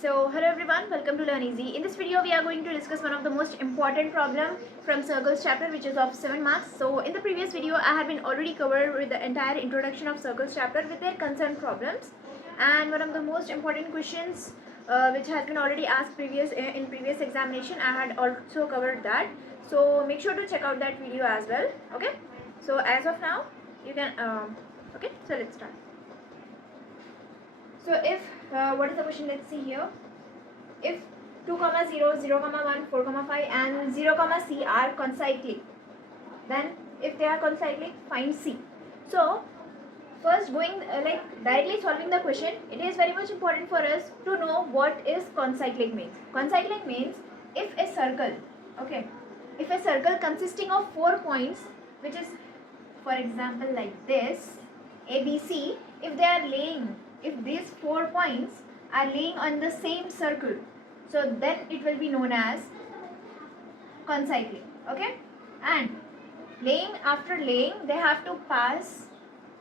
Hello everyone, welcome to Learn Easy. In this video, we are going to discuss one of the most important problem from circles chapter, which is of 7 marks. So, in the previous video, I had been already covered with the entire introduction of circles chapter with their concerned problems, and one of the most important questions which has been already asked in previous examination, I had also covered that. So, make sure to check out that video as well. Okay. So, as of now, you can. Okay. So let's start. So if what is the question? Let's see here. If 2, 0, 0, 1, 4, 5 and 0, C are concyclic, then if they are concyclic, find C. So first going directly solving the question, it is very much important for us to know what is concyclic means. Concyclic means if a circle, okay, if a circle consisting of 4 points, which is for example like this ABC, if these 4 points are laying on the same circle, so then it will be known as concyclic. Okay, and after laying they have to pass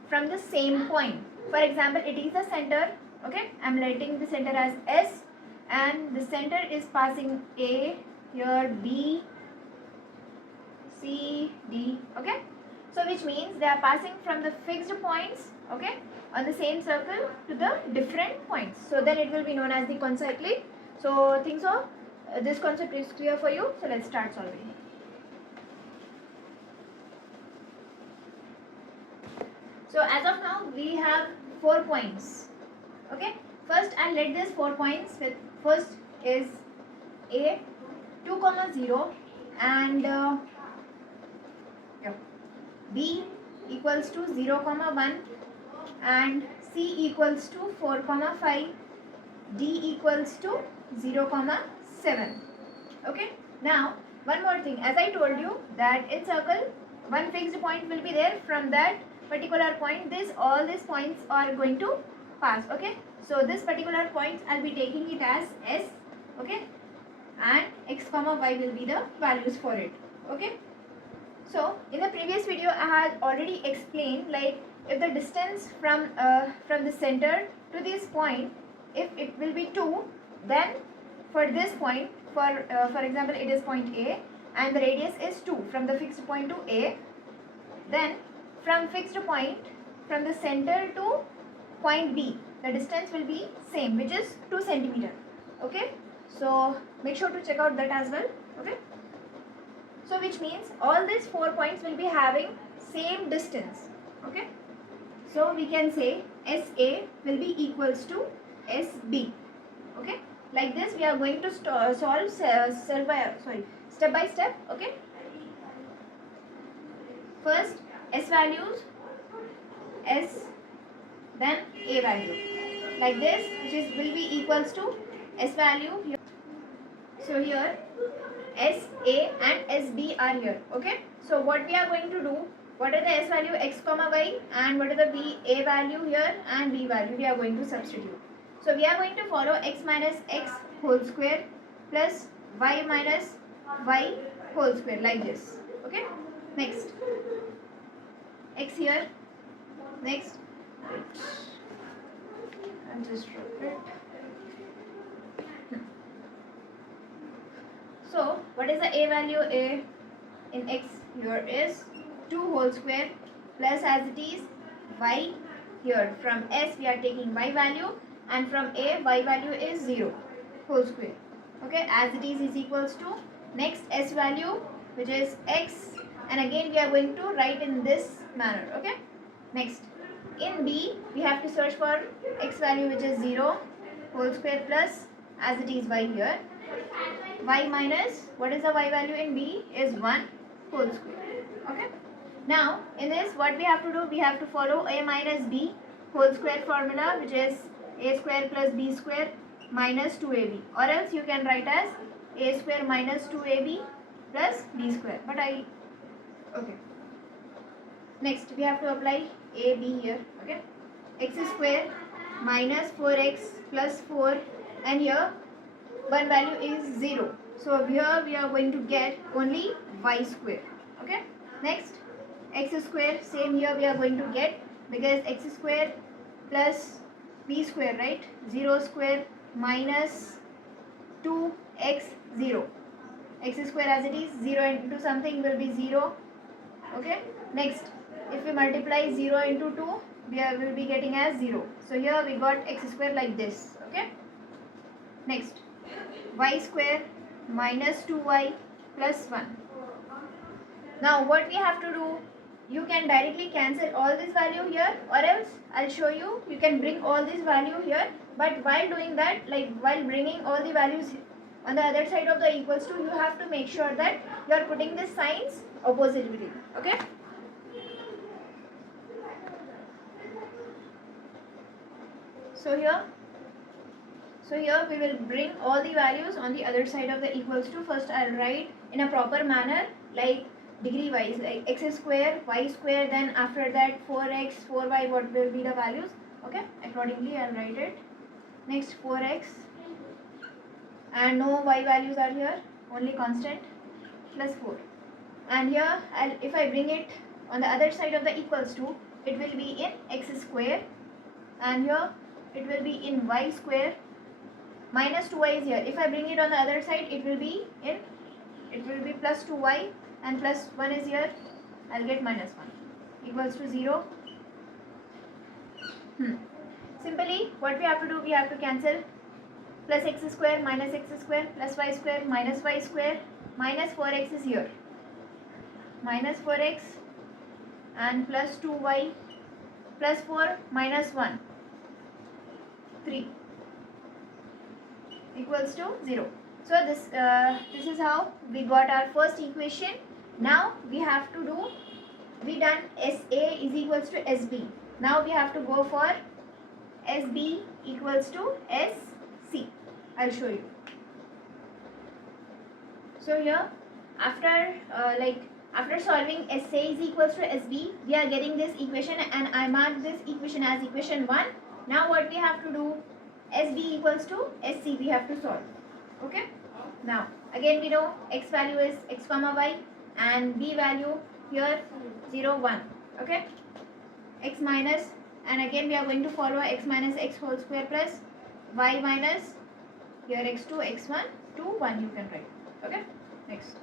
from the same point. For example, it is the center. Okay, I am writing the center as S, and the center is passing A, here B, C, D. Okay, so which means they are passing from the fixed points, okay, on the same circle to the different points. So then it will be known as the concyclic. So I think so this concept is clear for you. So let's start solving. So as of now we have 4 points. Okay, first I'll let these 4 points with first is A, 2, 0 and B equals to 0, 1 and C equals to 4, 5, D equals to 0, 7. Okay, now one more thing, as I told you that in circle one fixed point will be there. From that particular point all these points are going to pass. Okay, so this particular point I'll be taking it as S, okay, and x, y will be the values for it. Okay, so in the previous video I had already explained, like if the distance from the center to this point, if it will be 2, then for this point, for example it is point A and the radius is 2 from the fixed point to A, then from fixed point from the center to point B, the distance will be same, which is 2 centimeter. Okay, so make sure to check out that as well. Okay, so which means all these 4 points will be having same distance. Okay, so we can say SA will be equals to SB. Okay, like this we are going to solve step by step. Okay, first S values, S, then A value, like this, which will be equals to S value here. So here S, A and SB are here. Okay, so what we are going to do, what are the S value x, y, and what are the B, A value here and B value we are going to substitute. So we are going to follow x minus x whole square plus y minus y whole square, like this. Okay, next x here, next and just drop it. So what is the A value? A in x here is 2 whole square plus, as it is, y here from S we are taking y value, and from A y value is 0 whole square. Okay, as it is equals to next S value, which is x, and again we are going to write in this manner. Okay, next in B we have to search for x value, which is 0 whole square plus, as it is, y here, y minus, what is the y value in B is 1 whole square. Okay, now in this what we have to do, we have to follow A minus B whole square formula, which is A square plus B square minus 2AB, or else you can write as A square minus 2AB plus B square, but okay. Next we have to apply AB here. Okay, x square minus 4x plus 4, and here one value is 0, so here we are going to get only y square. Okay, next x square, same here we are going to get, because x square plus b square, right, 0 square minus 2x 0. X square as it is, 0 into something will be 0. Okay. Next, if we multiply 0 into 2, we will be getting as 0. So here we got x square like this. Okay. Next, y square minus 2y plus 1. Now what we have to do, you can directly cancel all this value here, or else I'll show you, you can bring all this value here, but while doing that, like while bringing all the values on the other side of the equals to, you have to make sure that you are putting the signs oppositely. Okay. So here we will bring all the values on the other side of the equals to. First I'll write in a proper manner, like degree wise, like x square, y square, then after that 4x, 4y, what will be the values. Okay, accordingly I'll write it. Next 4x, and no y values are here, only constant, plus 4. And here if I bring it on the other side of the equals to, it will be in x square, and here it will be in y square. Minus 2y is here. If I bring it on the other side, it will be plus 2y, and plus 1 is here. I'll get minus 1 equals to 0. Simply what we have to do, we have to cancel. Plus x square minus x square plus y square minus y square, minus 4x is here. Minus 4x and plus 2y plus 4 minus 1, 3 equals to 0. So this is how we got our first equation. Now we have to do, we done SA is equals to SB. Now we have to go for SB equals to SC. I'll show you. So here after after solving SA is equals to SB, we are getting this equation, and I marked this equation as equation 1. Now what we have to do, SB equals to SC we have to solve. Okay. Now again we know x value is x comma y, and b value here 0 1. Okay. X minus, and again we are going to follow x minus x whole square plus y minus here x2 x1 2 1 you can write. Okay. Next,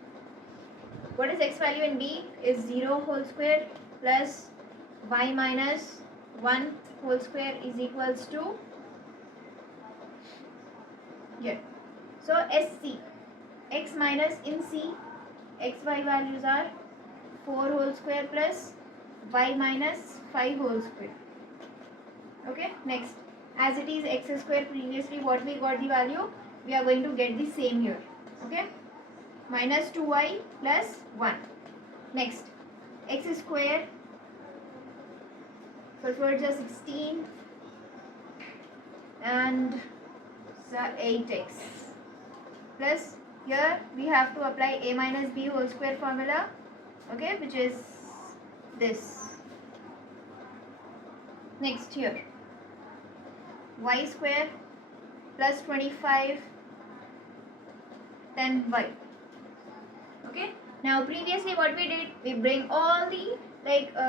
what is x value in b is 0 whole square plus y minus 1 whole square is equals to here. So SC, x minus in C, xy values are 4 whole square plus y minus 5 whole square. Okay. Next, as it is x square previously what we got the value, we are going to get the same here. Okay. Minus 2y plus 1. Next, x square, so towards the 16 and 8x plus here we have to apply a minus b whole square formula. Okay, which is this. Next, here y square plus 25 then y. Okay. Now previously what we did, we bring all the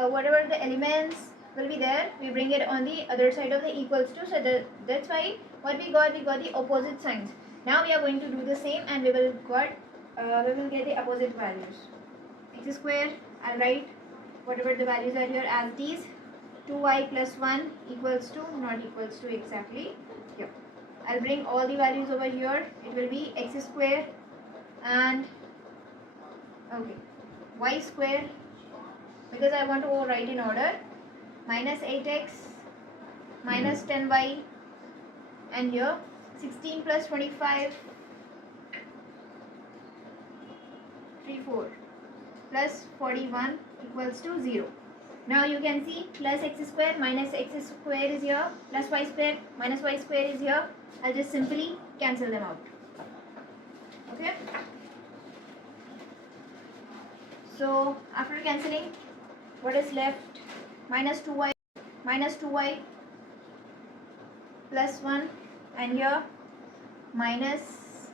whatever the elements will be there, we bring it on the other side of the equals to. So that's why what we got the opposite signs. Now we are going to do the same, and we will get the opposite values. X square, I'll write whatever the values are here as it is. 2y plus 1 equals to, not equals to exactly here. I'll bring all the values over here. It will be x square and okay y square, because I want to write in order, minus 8x minus 10y, and here 16 plus 25 34 plus 41 equals to 0. Now you can see plus x square minus x square is here, plus y square minus y square is here. I'll just simply cancel them out. Okay. So after cancelling, what is left? Minus 2y plus 1, and here minus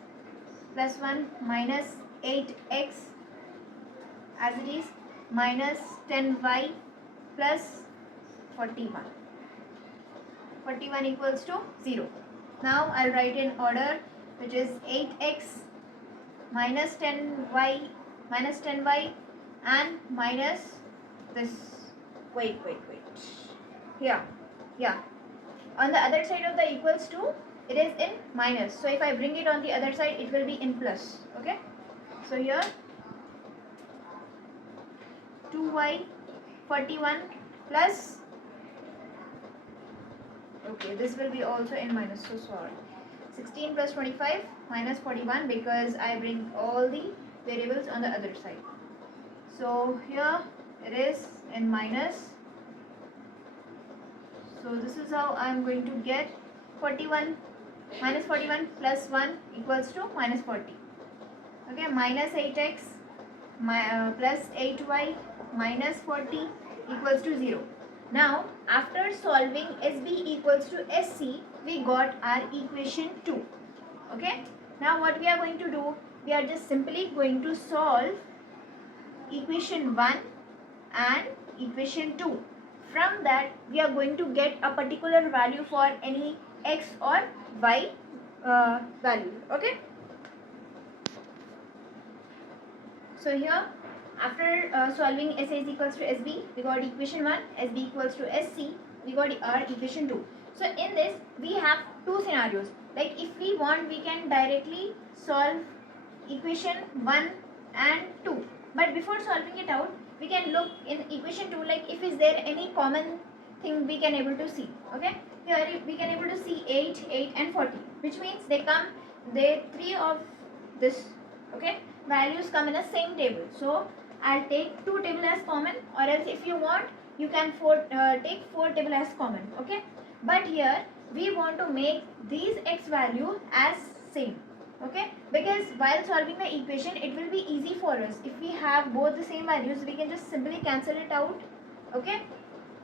plus 1 minus 8x as it is, minus 10y plus 41 equals to 0. Now I'll write in order, which is 8x minus 10y and minus this. Wait. Here. Yeah. On the other side of the equals to, it is in minus. So if I bring it on the other side, it will be in plus. Okay. So here 2y 41 plus, okay, this will be also in minus, so sorry, 16 plus 25 minus 41, because I bring all the variables on the other side. So here it is in minus. So this is how I am going to get 41 minus 41 plus 1 equals to minus 40. Okay, minus 8x plus 8y minus 40 equals to 0. Now after solving SB equals to SC, we got our equation 2. Okay, now what we are going to do, we are just simply going to solve equation 1 and equation 2. From that we are going to get a particular value for any x or y value. Okay, so here after solving SA is equals to SB, we got equation 1, SB equals to SC, we got our equation 2. So in this we have two scenarios. Like if we want, we can directly solve equation 1 and 2. But before solving it out, we can look in equation 2, like if is there any common thing we can able to see. Okay, here we can able to see 8 and 40, which means they three of this, okay, values come in a same table. So I'll take 2 table as common, or else if you want, you can take 4 table as common. Okay, but here we want to make these x value as same. Okay, because while solving the equation, it will be easy for us. If we have both the same values, we can just simply cancel it out. Okay,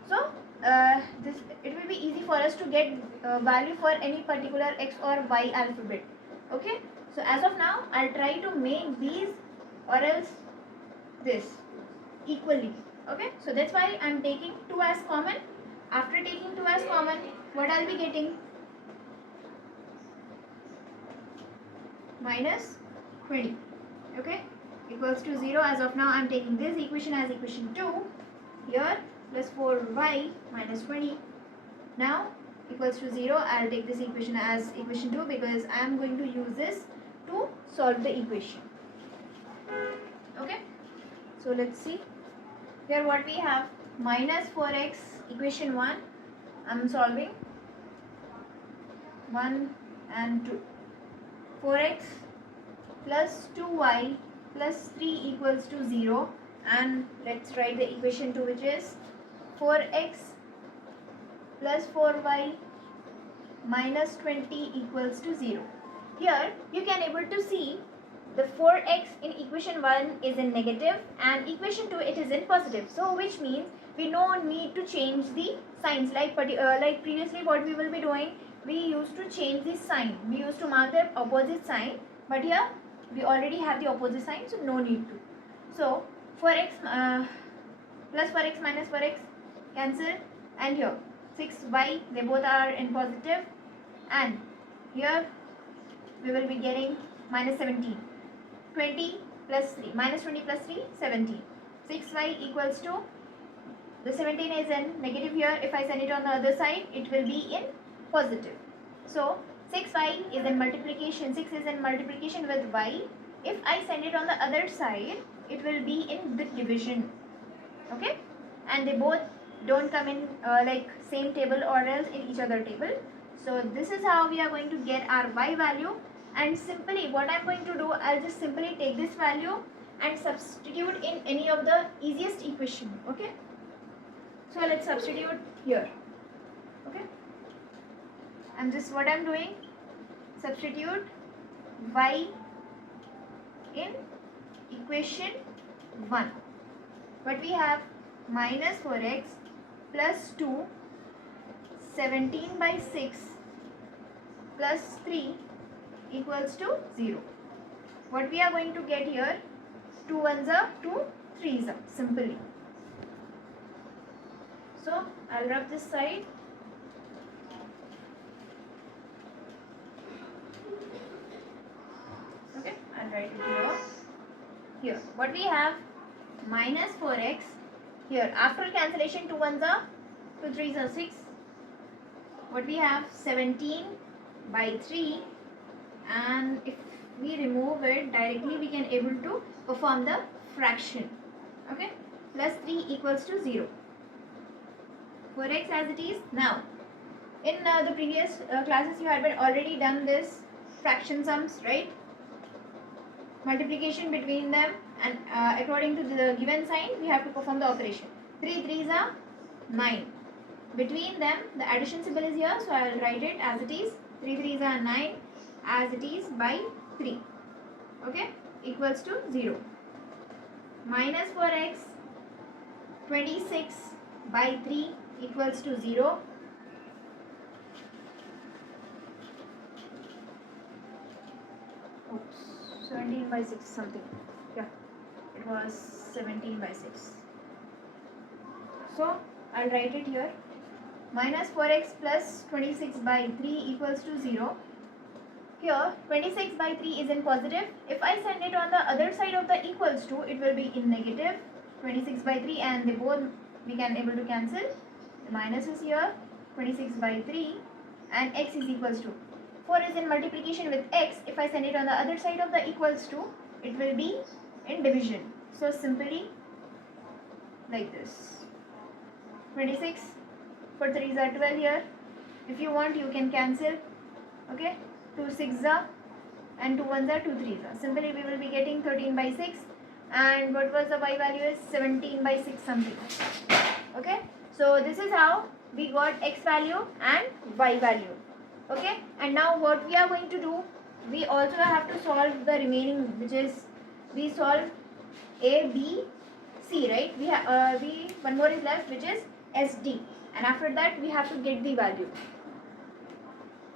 so it will be easy for us to get value for any particular x or y alphabet. Okay, so as of now, I'll try to make these or else this equally. Okay, so that's why I'm taking 2 as common. After taking 2 as common, what I'll be getting? Minus 20. Okay, equals to 0. As of now, I'm taking this equation as equation 2 here, plus 4y minus 20 now equals to 0. I'll take this equation as equation 2 because I am going to use this to solve the equation. Okay, so let's see here what we have. Minus 4x equation 1, I'm solving 1 and 2. 4x plus 2y plus 3 equals to 0, and let's write the equation 2, which is 4x plus 4y minus 20 equals to 0. Here you can able to see the 4x in equation 1 is in negative and equation 2 it is in positive. So which means we no need to change the signs like previously what we will be doing. We used to change the sign. We used to mark the opposite sign, but here we already have the opposite sign, so no need to. So 4x plus 4x minus 4x cancel, and here 6y, they both are in positive, and here we will be getting minus 17. 20 plus 3, minus 20 plus 3, 17. 6y equals to, the 17 is in negative here. If I send it on the other side, it will be in positive. So 6y is in multiplication, 6 is in multiplication with y. If I send it on the other side, it will be in the division. Okay, and they both don't come in like same table or else in each other table. So this is how we are going to get our y value, and simply what I'm going to do, I'll just simply take this value and substitute in any of the easiest equation. Okay, so let's substitute here. Okay, and just what I'm doing, substitute y in equation 1. What we have, minus 4x plus 2, 17 by 6 plus 3 equals to 0. What we are going to get here, 2 1s are 2 3s are, simply. So I'll rub this side. I'll write it here. Here, what we have? Minus 4x. Here, after cancellation, 2 ones are 2 3s are 6. What we have? 17 by 3, and if we remove it directly, we can able to perform the fraction. Okay, plus 3 equals to 0. 4x as it is. Now, in the previous classes, you had already done this fraction sums, right? Multiplication between them, and according to the given sign, we have to perform the operation. 3 3s are 9. Between them, the addition symbol is here, so I will write it as it is. 3 3s are 9 as it is by 3. Okay, equals to 0. Minus 4x 26 by 3 equals to 0. Oops, 17 by 6 something. Yeah, it was 17 by 6. So I'll write it here. Minus 4x plus 26 by 3 equals to 0. Here 26 by 3 is in positive. If I send it on the other side of the equals to, it will be in negative. 26 by 3, and they both we can able to cancel. The minus is here. 26 by 3 and x is equals to 4 is in multiplication with x. If I send it on the other side of the equals to, it will be in division. So simply like this. 26 for 3s are 12 here. If you want, you can cancel. Okay, 2 6s are and 2 1s are 2 3s are. Simply we will be getting 13 by 6, and what was the y value is 17 by 6 something. Okay, so this is how we got x value and y value. Okay, and now what we are going to do, we also have to solve the remaining, which is we solve a, b, c, right? We have one more is left, which is s, d, and after that we have to get the value.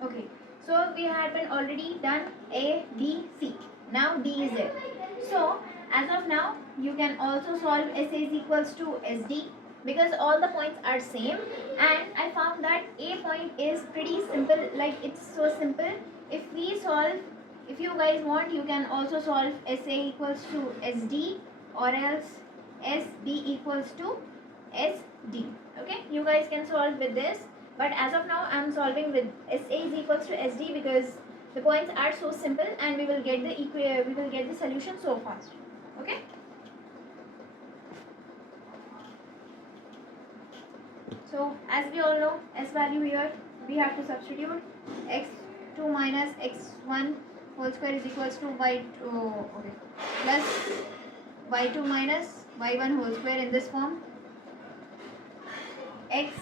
Okay, so we have been already done a, b, c. Now d is there. So as of now, you can also solve s is equals to sd, because all the points are same, and I found that a point is pretty simple. Like, it's so simple. If we solve, if you guys want, you can also solve sa equals to sd, or else sd equals to sd. Okay, you guys can solve with this, but as of now I am solving with sa is equals to sd, because the points are so simple and we will get the solution so fast. Okay, so as we all know, s value here we have to substitute. X2 minus x1 whole square is equals to y2, okay, plus y2 minus y1 whole square in this form. X,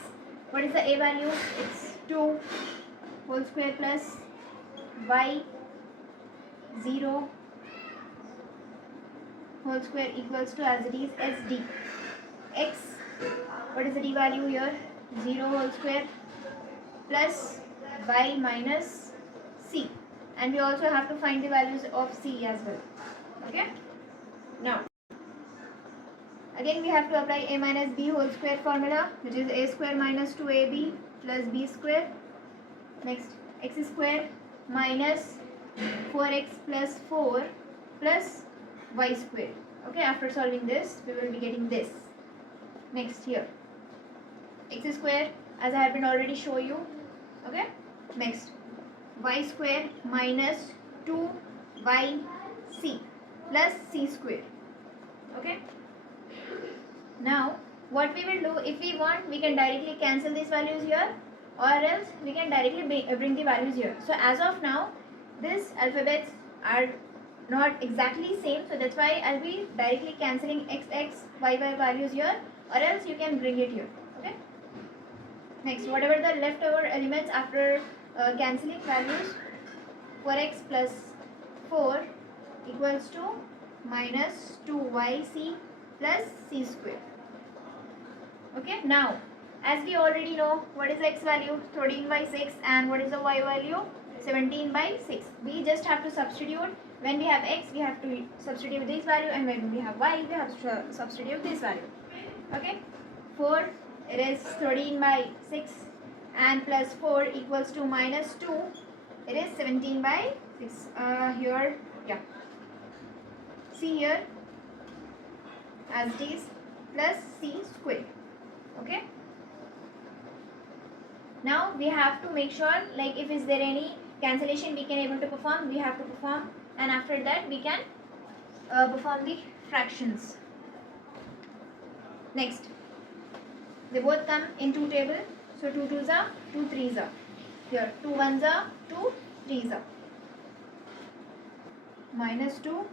what is the a value? It's 2 whole square plus y 0 whole square equals to, as it is, sd. X, what is the d value here? 0 whole square plus y minus c, and we also have to find the values of c as well. Okay, now again we have to apply a minus b whole square formula, which is a square minus 2ab plus b square. Next, x square minus 4x plus 4 plus y square. Okay, after solving this, we will be getting this. Next, here x square, as I have been already show you. Okay, next y square minus 2yc plus c square. Okay, now what we will do, if we want, we can directly cancel these values here, or else we can directly bring the values here. So as of now, these alphabets are not exactly same, so that's why I'll be directly cancelling xx y values here, or else you can bring it here. Okay, next, whatever the leftover elements after cancelling values, 4x plus 4 equals to minus 2yc plus c square. Okay, now as we already know, what is x value? 13 by 6, and what is the y value? 17 by 6. We just have to substitute. When we have x, we have to substitute this value, and when we have y, we have to substitute this value. Okay, 4, it is 13 by 6, and plus 4 equals to minus 2, it is 17 by 6. Here, yeah, C here as it is plus C square. Okay. Now we have to make sure, like, if is there any cancellation we can able to perform, we have to perform, and after that we can perform the fractions. Next, they both come in two table, so 2 2s are 2 3s are here, 2 1s are 2 3s are minus 2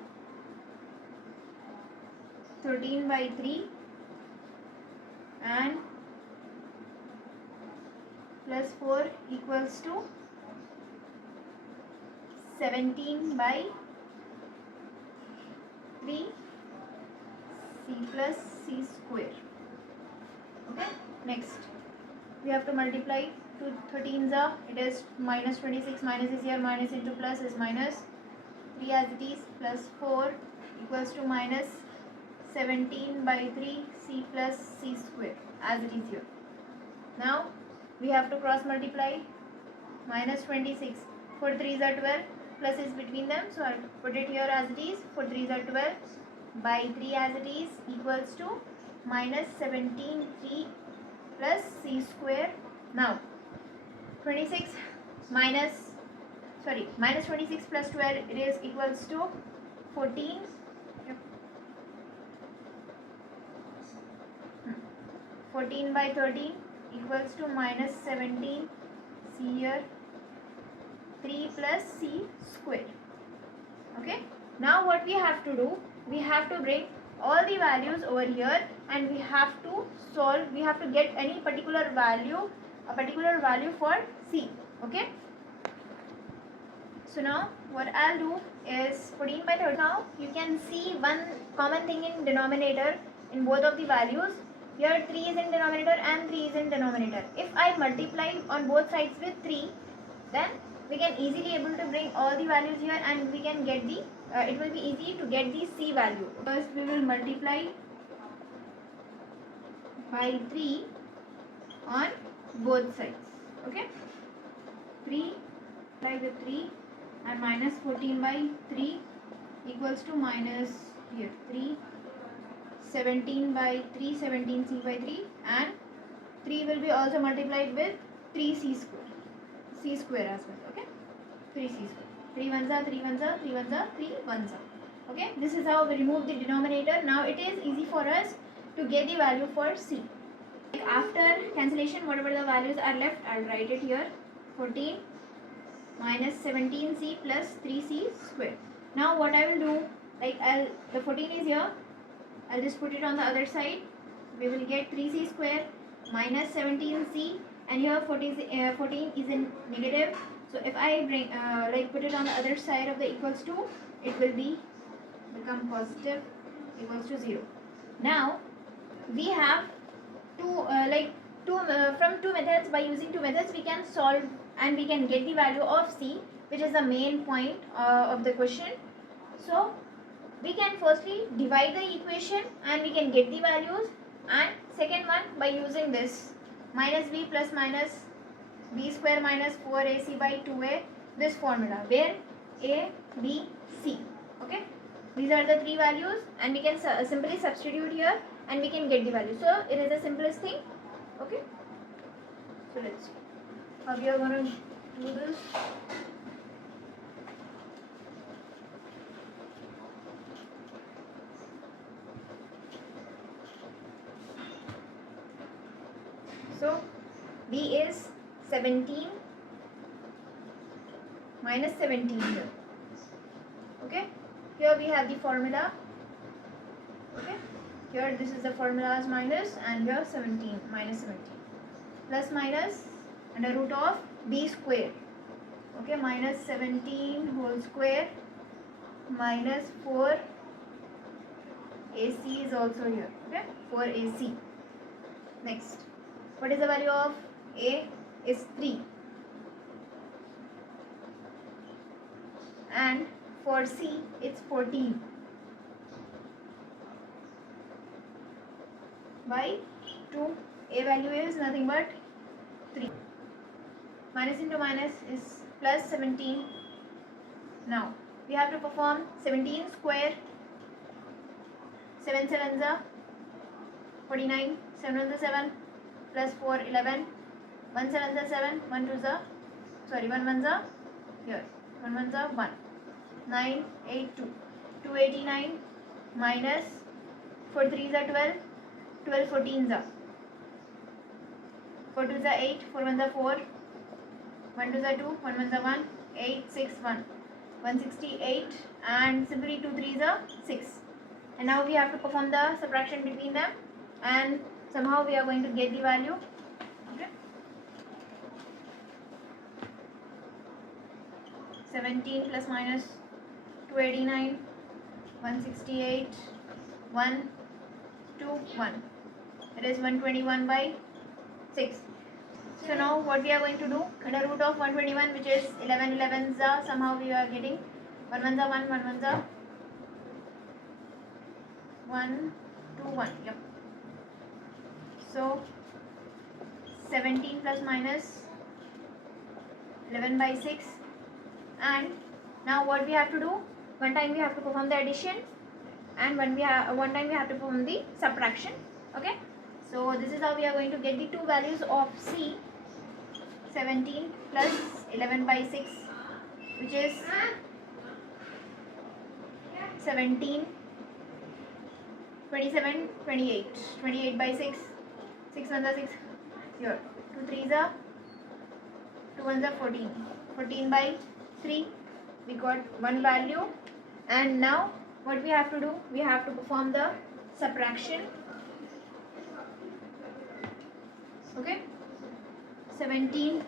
13 by 3 and plus 4 equals to 17 by 3 C plus C square. Okay. Next, we have to multiply 2 13s are, it is minus 26, minus is here, minus into plus is minus 3 as it is, plus 4 equals to minus 17 by 3 C plus C square as it is here. Now we have to cross multiply minus 26, 4 3s are 12, plus is between them, so I'll put it here as it is, 4 3s are 12 by 3 as it is equals to minus 17 3 plus C square. Now 26 minus 26 plus 12, it is equals to 14. 14 by 13 equals to minus 17 C here 3 plus C square. Okay. Now what we have to do, we have to bring all the values over here and we have to solve, we have to get any particular value, a particular value for C. Okay. So now what I'll do is 14 by 30. Now you can see one common thing in denominator in both of the values. Here 3 is in denominator and 3 is in denominator. If I multiply on both sides with 3, then we can easily able to bring all the values here and we can get the, it will be easy to get the C value. First we will multiply by 3 on both sides. Okay. 3 multiply with 3 and minus 14 by 3 equals to minus here 3 17 by 3 17 C by 3 and 3 will be also multiplied with 3 C square as well. Okay. 3 C square. 3 ones are 3 ones are 3 ones are 3 ones are. Okay. This is how we remove the denominator. Now it is easy for us to get the value for C. After cancellation, whatever the values are left, I'll write it here. 14 minus 17C plus 3C square. Now what I will do, like the 14 is here, I'll just put it on the other side. We will get 3C square minus 17C, and here 14 is in negative. So if I bring put it on the other side of the equals to, it will become positive equals to 0. Now we have from two methods. By using two methods we can solve and we can get the value of C, which is the main point of the question. So we can firstly divide the equation and we can get the values, and second one by using this minus b plus minus b square minus 4ac by 2a, this formula where a, b, c. Okay, these are the three values and we can simply substitute here and we can get the value. So it is the simplest thing. Okay, so let's see how we are going to do this. So b is 17 minus 17 here. Okay, here we have the formula. Okay, here this is the formula as minus, and here 17 minus 17 plus minus under root of b square. Okay, minus 17 whole square minus 4 ac is also here. Okay, 4 ac. Next, what is the value of a? Is 3, and for c it's 14 by 2. A value is nothing but 3. Minus into minus is plus 17. Now we have to perform 17 square 7 7s are 49, 7 1s are 7, plus 4 11, 1 7s are 7, 1 2s are, sorry, 1 1s are here, 1 1s are 1, 9 8 2, 289 minus 4 3s are 12, 12 14s are, 4 2s are 8, 4 1s are 4, 1 2s are 2, 1 1s are 1, 8 6 1, 168, and simply 2 3s are 6. And now we have to perform the subtraction between them, and somehow we are going to get the value. Okay. 17 plus minus 289, 168, 1 2 1. It is 121 by 6. So now what we are going to do, under root of 121, which is 11 11s are, somehow we are getting 1 1s are 1, 1 1s are 1 2 1. Yep. So 17 plus minus 11 by 6, and now what we have to do, one time we have to perform the addition, and one time we have to perform the subtraction. Okay, so this is how we are going to get the two values of C. 17 plus 11 by 6, which is 17, 27, 28, 28 by 6, 6 1s are 6 here, 2 3s are, 2 1s are 14, 14 by 3, we got one value. And now what we have to do, we have to perform the subtraction. Okay, 17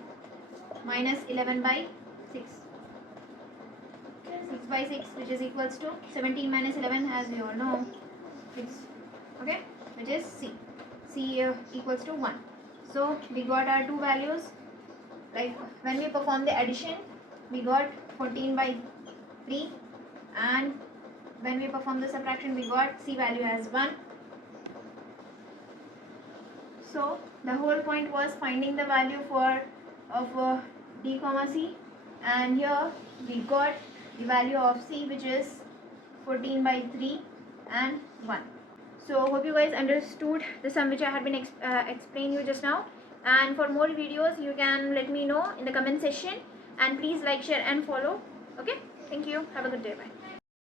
minus 11 by 6, 6 by 6, which is equals to 17 minus 11, as we all know, 6. Okay, which is C. C equals to 1. So we got our two values. Like when we perform the addition, we got 14 by 3, and when we perform the subtraction, we got C value as 1. So the whole point was finding the value of D comma C, and here we got the value of C, which is 14 by 3 and 1. So hope you guys understood the sum which I had been explaining you just now. And for more videos, you can let me know in the comment section, and please like, share and follow. Okay, thank you, have a good day, bye.